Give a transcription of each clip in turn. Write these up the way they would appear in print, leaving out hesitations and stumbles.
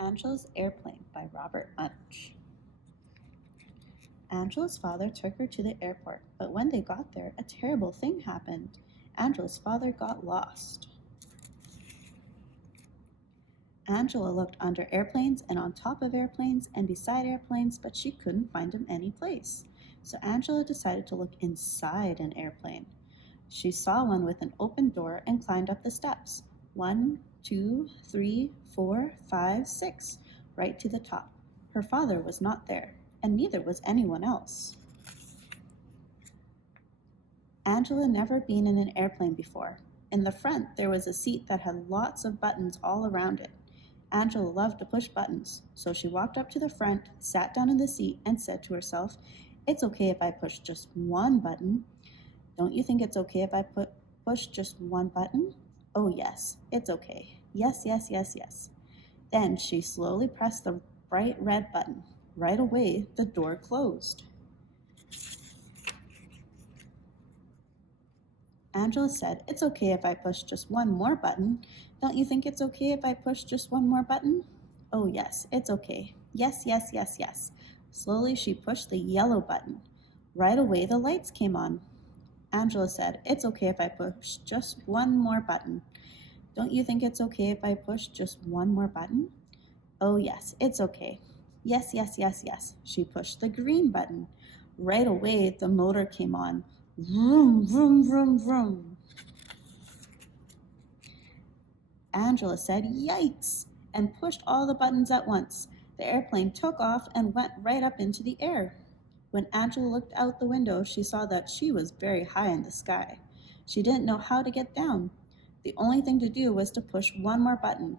Angela's Airplane by Robert Munsch. Angela's father took her to the airport, but when they got there, a terrible thing happened. Angela's father got lost. Angela looked under airplanes and on top of airplanes and beside airplanes, but she couldn't find him any place. So Angela decided to look inside an airplane. She saw one with an open door and climbed up the steps. 1, 2, 3, 4, 5, 6, right to the top. Her father was not there, and neither was anyone else. Angela never been in an airplane before. In the front, there was a seat that had lots of buttons all around it. Angela loved to push buttons, so she walked up to the front, sat down in the seat, and said to herself, "It's okay if I push just one button. Don't you think it's okay if I push just one button?" "Oh yes, it's okay. Yes, yes, yes, yes." Then she slowly pressed the bright red button. Right away, the door closed. Angela said, "It's okay if I push just one more button. Don't you think it's okay if I push just one more button?" "Oh yes, it's okay. Yes, yes, yes, yes." Slowly she pushed the yellow button. Right away, the lights came on. Angela said, "It's okay if I push just one more button. Don't you think it's okay if I push just one more button?" "Oh yes, it's okay. Yes, yes, yes, yes." She pushed the green button. Right away, the motor came on. Vroom, vroom, vroom, vroom. Angela said, "Yikes," and pushed all the buttons at once. The airplane took off and went right up into the air. When Angela looked out the window, she saw that she was very high in the sky. She didn't know how to get down. The only thing to do was to push one more button.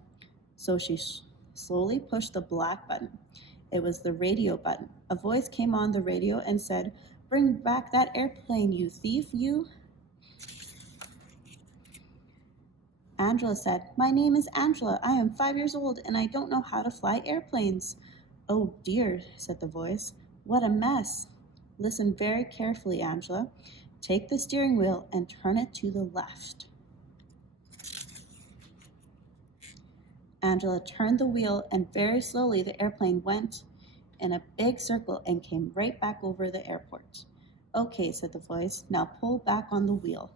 So she slowly pushed the black button. It was the radio button. A voice came on the radio and said, "Bring back that airplane, you thief, you." Angela said, "My name is Angela. I am 5 years old and I don't know how to fly airplanes." "Oh dear," said the voice. "What a mess." "Listen very carefully, Angela. Take the steering wheel and turn it to the left." Angela turned the wheel and very slowly the airplane went in a big circle and came right back over the airport. "Okay," said the voice. "Now pull back on the wheel."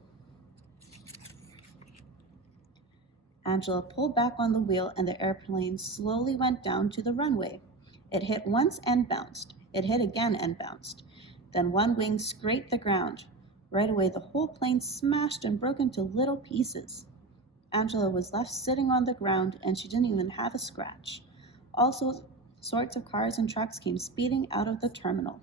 Angela pulled back on the wheel and the airplane slowly went down to the runway. It hit once and bounced. It hit again and bounced. Then one wing scraped the ground. Right away the whole plane smashed and broke into little pieces. Angela was left sitting on the ground and she didn't even have a scratch. All sorts of cars and trucks came speeding out of the terminal.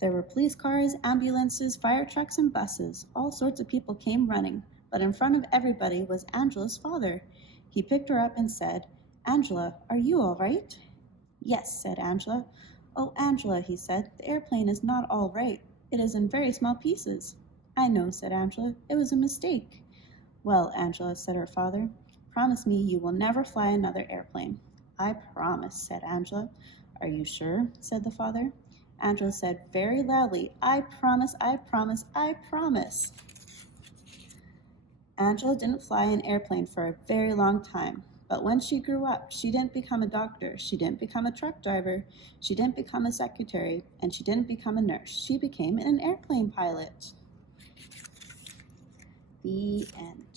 There were police cars, ambulances, fire trucks, and buses. All sorts of people came running, but in front of everybody was Angela's father. He picked her up and said, "Angela, are you all right?" "Yes," said Angela. "Oh, Angela," he said, "the airplane is not all right. It is in very small pieces." "I know," said Angela. "It was a mistake." "Well, Angela," said her father, "promise me you will never fly another airplane." "I promise," said Angela. "Are you sure?" said the father. Angela said very loudly, "I promise, I promise, I promise." Angela didn't fly an airplane for a very long time, but when she grew up, she didn't become a doctor, she didn't become a truck driver, she didn't become a secretary, and she didn't become a nurse. She became an airplane pilot. The end.